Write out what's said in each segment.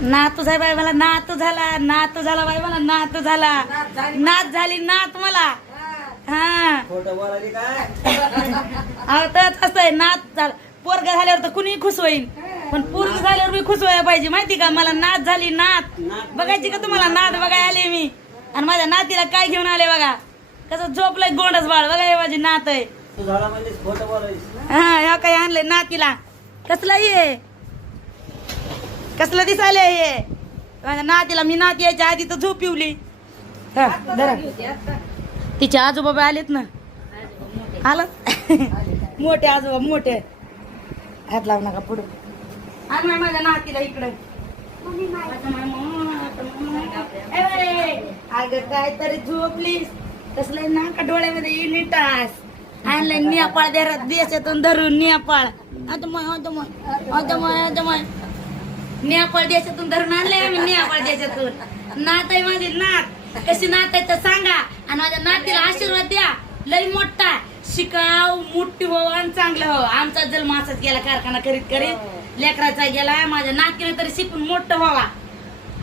नातू झाला बाई मला, नातू झाला, नातू झाला बाई मला, नातू झाला, नात झाली नात मला. हा खोटं बोलायली काय? अहो तरच असं आहे, नात झाला. पोरगा झाल्यावर तर कुणी खुश होईल, पण पोरगी झाल्यावर मी खुश व्हायला पाहिजे माहिती का. मला नात झाली नात बघायची का तुम्हाला? नात बघाय आले मी, आणि माझ्या नातीला काय घेऊन आले बघा, कसं झोपलंय गोंडच बाळ बघा. हे माझी नात आहे. तू झाला म्हणजे खोटं बोलायच. हा ह्या काय आणलंय नातीला, कसलं ये कसलं दिसायला हे माझ्या नातीला. मी नाती यायच्या आधी तर झोप पिवली. तिचे आजोबा आलेत ना, आलं मोठे आजोबा मोठे. हात लावू नका पुढे. आणि माझ्या नातीला इकडे अगं काय तरी झोपलीस, कसलं ना का डोळ्यामध्ये युनिटास आणलंय नेपाळ देशातून धरून. नेपाळ नेपाळ देशातून धरून आणलंय आम्ही. नेपाळ देशातून नात आहे माझी नात. कशी नात आहे तर सांगा, आणि माझ्या नातीला आशीर्वाद द्या. लई मोठा शिकाव, मोठी हो आणि चांगलं हो. आमचा जन्म असाच गेला कारखाना करीत करीत, लेकराचा गेला. माझ्या नातीने तरी शिकून मोठं व्हावा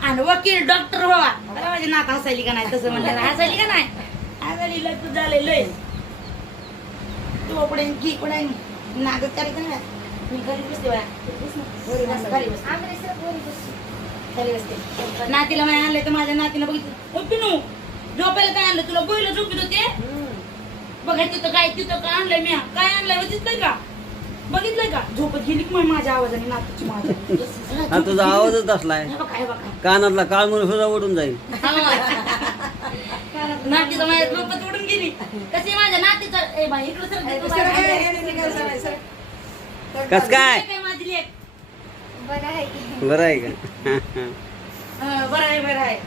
आणि वकील डॉक्टर व्हावा. अरे माझी नात हसायली का नाही? तसं म्हणलं हसायली का नाही? हसायली. लय तू झाले लय तू पुढे घी पुढे नागत करायचं नाही. मी घरी बसते नातीला नाही आणलं तर माझ्या नातीला बघितलं पिनू झोपायला काय आणलं तुला? बोईला झोपित होते बघा. तिथं काय आणलंय मी? काय आणलंय बघितलंय का? बघितलंय का? झोपत गेली की माझ्या आवाजाने नातीची माझ्या. तुझा आवाजच असलाय, कानातला काळ म्हणून सुद्धा उडून जाईल. नातीचं माझ्या झोपत उडून गेली. कशी माझ्या नातीचं इकडं सर कस काय? माझी लेक बरं आहे का? बरं आहे बरं आहे.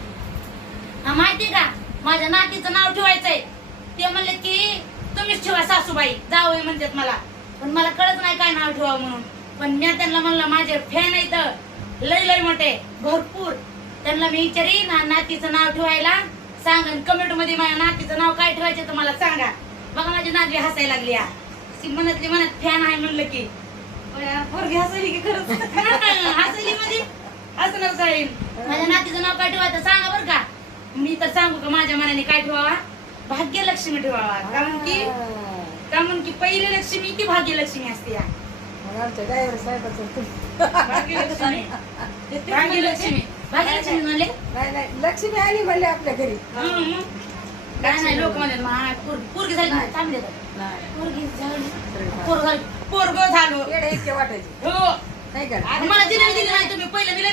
माहितीये का माझ्या नातीचं नाव ठेवायचंय. ते म्हणले की तुम्हीच ठेवा सासूबाई, जावई म्हणतात मला, पण मला कळत नाही काय नाव ठेवावं म्हणून. पण मी त्यांना म्हणलं माझे फॅन आहे तर लय लय मोठे भरपूर, त्यांना मी विचारीन नातीचं नाव ठेवायला सांग. कमेंट मध्ये माझ्या नातीचं नाव काय ठेवायचं तर मला सांगा. बघा माझी नाती हसायला लागली. म्हणतली म्हणत फॅन आहे म्हणलं की पोरगी हसायली की खरंच हसायली म्हणजे हसणार जाईल. माझ्या नातीचं नाव काय ठेवायचं सांगा बरं का. मी तर सांगू का माझ्या मनाने काय ठेवावा? भाग्यलक्ष्मी ठेवावा. कारण की पहिली लक्ष्मी ती भाग्यलक्ष्मी असते. भाग्यलक्ष्मी भाग्यलक्ष्मी म्हणले लक्ष्मी आली म्हणले आपल्या घरी. काय नाही लोक म्हणले पोरगी झाली चांगले पोरगी झाली पोरग झालो वाटायची हो. नाही का? मला जिलेबी दिली नाही तुम्ही. पहिलं मी लय